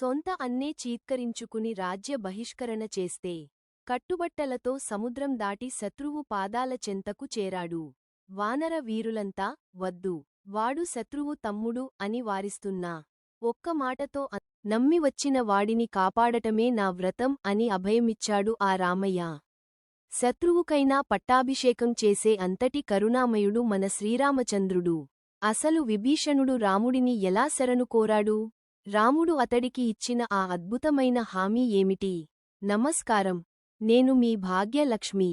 సొంత అన్నే చీత్కరించుకుని రాజ్య బహిష్కరణ చేస్తే కట్టుబట్టలతో సముద్రం దాటి శత్రువు పాదాల చెంతకు చేరాడు. వానర వీరులంతా వద్దు, వాడు శత్రువు తమ్ముడు అని వారిస్తున్నా ఒక్క మాటతో నమ్మి వచ్చిన వాడిని కాపాడటమే నా వ్రతం అని అభయమిచ్చాడు ఆ రామయ్య. శత్రువుకైనా పట్టాభిషేకం చేసే అంతటి కరుణామయుడు మన శ్రీరామచంద్రుడు. అసలు విభీషణుడు రాముడిని ఎలా శరణు కోరాడు? రాముడు అతడికి ఇచ్చిన ఆ అద్భుతమైన హామీ ఏమిటి? నమస్కారం, నేను మీ భాగ్యలక్ష్మి.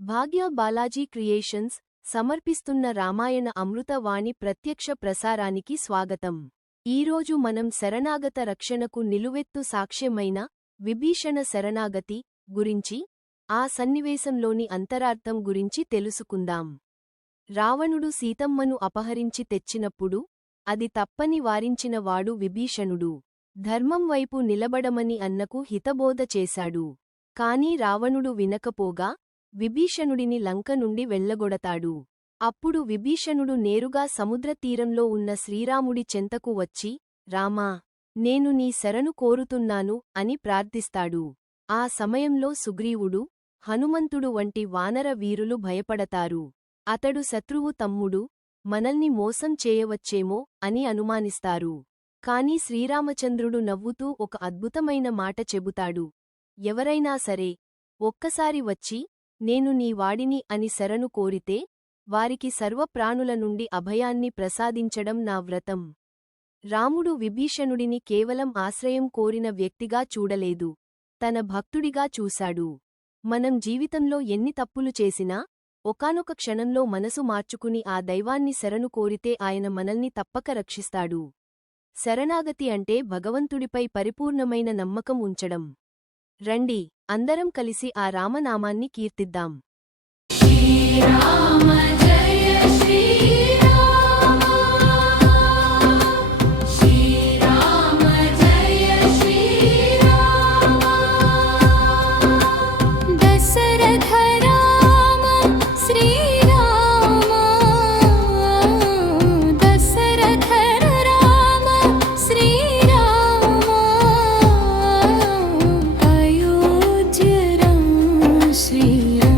భాగ్య బాలాజీ క్రియేషన్స్ సమర్పిస్తున్న రామాయణ అమృతవాణి ప్రత్యక్ష ప్రసారానికి స్వాగతం. ఈరోజు మనం శరణాగత రక్షణకు నిలువెత్తు సాక్ష్యమైన విభీషణ శరణాగతి గురించి, ఆ సన్నివేశంలోని అంతరార్థం గురించి తెలుసుకుందాం. రావణుడు సీతమ్మను అపహరించి తెచ్చినప్పుడు అది తప్పని వారించిన వాడు విభీషణుడు. ధర్మం వైపు నిలబడమని అన్నకు హితబోధ చేశాడు. కాని రావణుడు వినకపోగా విభీషణుడిని లంక నుండి వెళ్లగొడతాడు. అప్పుడు విభీషణుడు నేరుగా సముద్రతీరంలో ఉన్న శ్రీరాముడి చెంతకు వచ్చి, రామా, నేను నీ శరణు కోరుతున్నాను అని ప్రార్థిస్తాడు. ఆ సమయంలో సుగ్రీవుడు, హనుమంతుడు వంటి వానర వీరులు భయపడతారు. అతడు శత్రువు తమ్ముడు, మనల్ని మోసం చేయవచ్చేమో అని అనుమానిస్తారు. కాని శ్రీరామచంద్రుడు నవ్వుతూ ఒక అద్భుతమైన మాట చెబుతాడు. ఎవరైనా సరే ఒక్కసారి వచ్చి నేను నీ వాడిని అని శరణు కోరితే వారికి సర్వప్రాణుల నుండి అభయాన్ని ప్రసాదించడం నా వ్రతం. రాముడు విభీషణుడిని కేవలం ఆశ్రయం కోరిన వ్యక్తిగా చూడలేదు, తన భక్తుడిగా చూశాడు. మనం జీవితంలో ఎన్ని తప్పులు చేసినా ఒకానొక క్షణంలో మనసు మార్చుకుని ఆ దైవాన్ని శరణు కోరితే ఆయన మనల్ని తప్పక రక్షిస్తాడు. శరణాగతి అంటే భగవంతుడిపై పరిపూర్ణమైన నమ్మకం ఉంచడం. రండి, అందరం కలిసి ఆ రామనామాన్ని కీర్తిద్దాం. శ్రీరామ జయ శ్రీరామ, శ్రీరామ జయ శ్రీరామ. దశరథ రామ శ్రీరామ, దశరథ రామ శ్రీరామ. అయోధ్య రామ శ్రీరామ,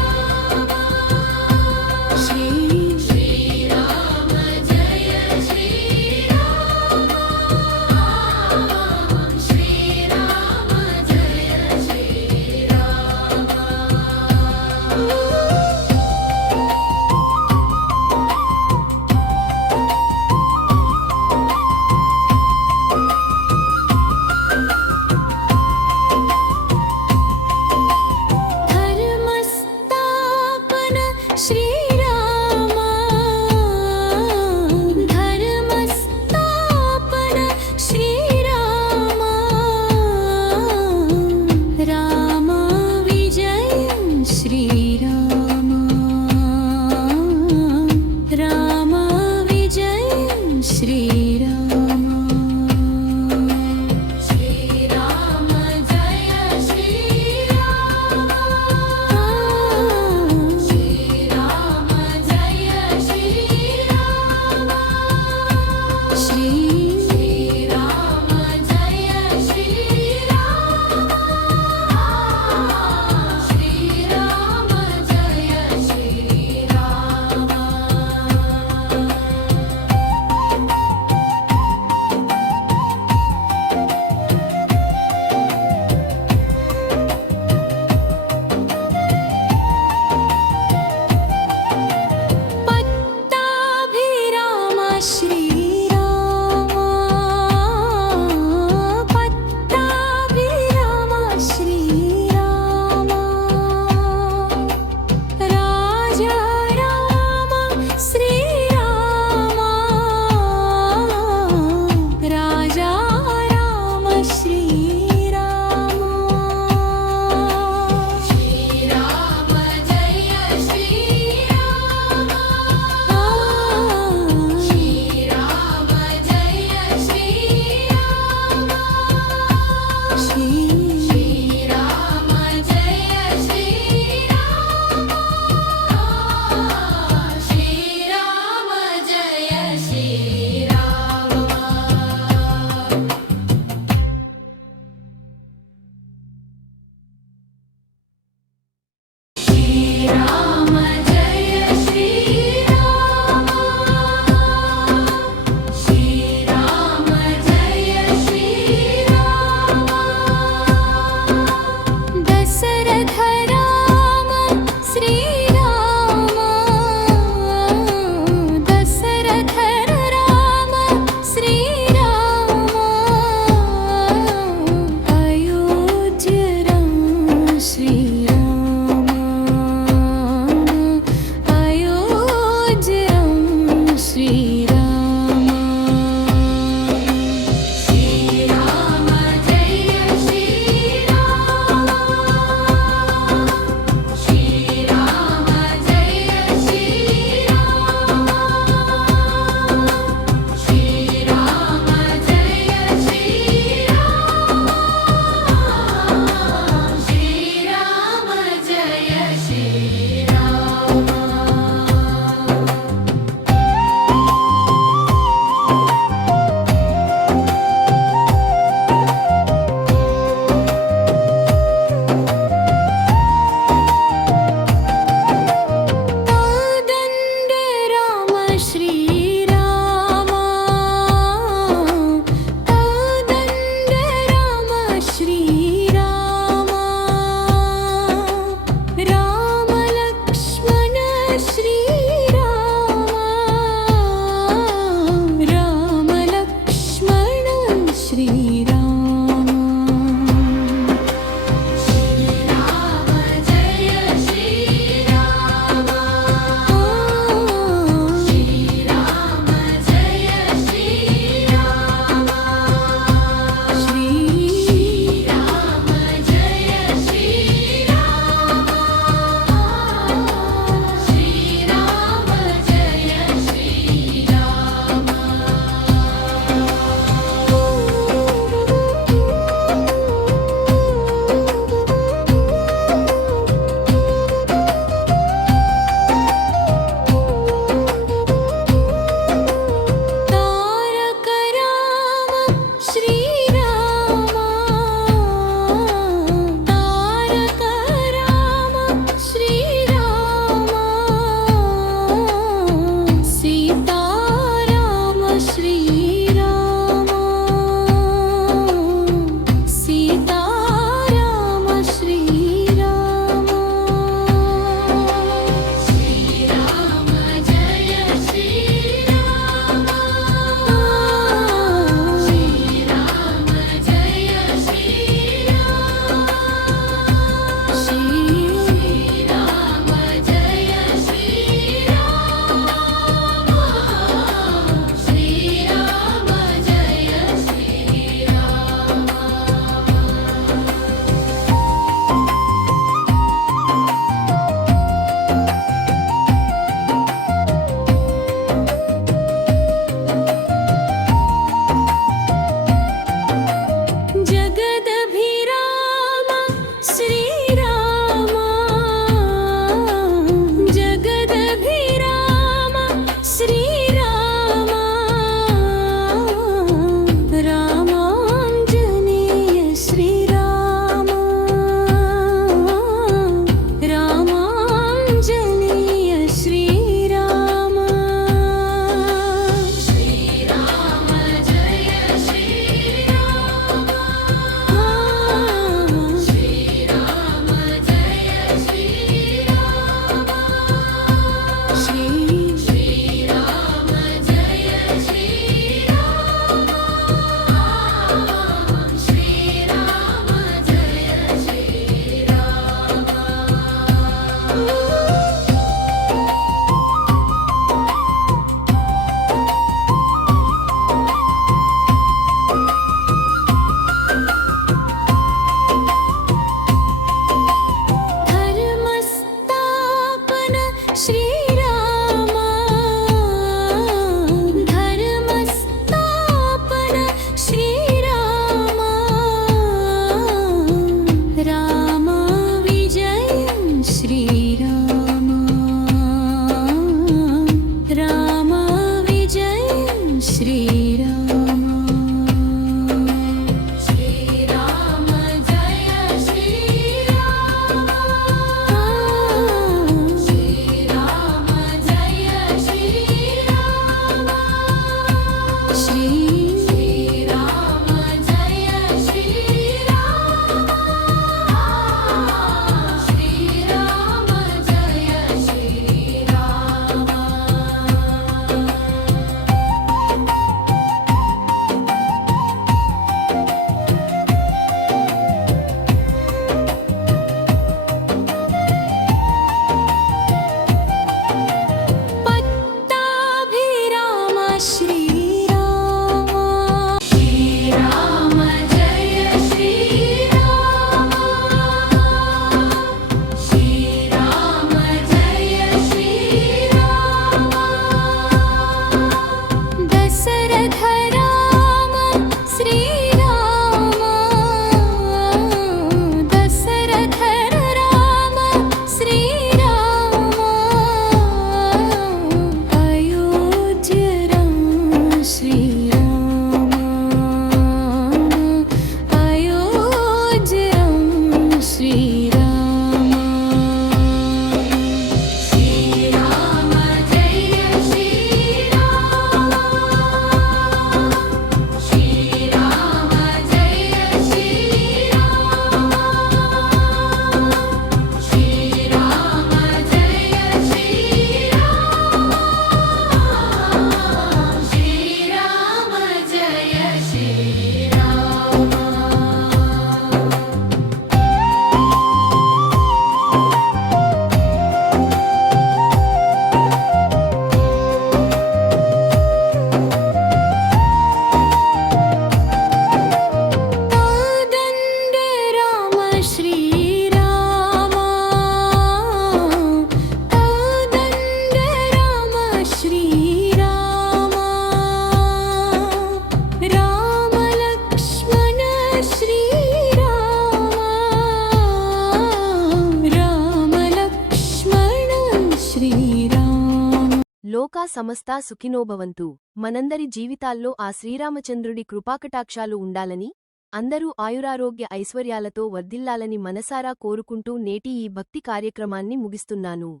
లోకా సమస్తా సుఖినోభవంతు. మనందరి జీవితాల్లో ఆ శ్రీరామచంద్రుడి కృపాకటాక్షాలు ఉండాలని, అందరూ ఆయురారోగ్య ఐశ్వర్యాలతో వర్ధిల్లాలని మనసారా కోరుకుంటూ నేటి ఈ భక్తి కార్యక్రమాన్ని ముగిస్తున్నాను.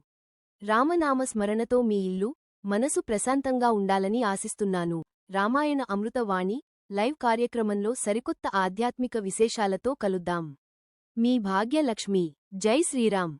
రామనామ స్మరణతో మీ ఇల్లు, మనసు ప్రశాంతంగా ఉండాలని ఆశిస్తున్నాను. రామాయణ అమృతవాణి లైవ్ కార్యక్రమంలో సరికొత్త ఆధ్యాత్మిక విశేషాలతో కలుద్దాం. మీ భాగ్యలక్ష్మి. జై శ్రీరామ్.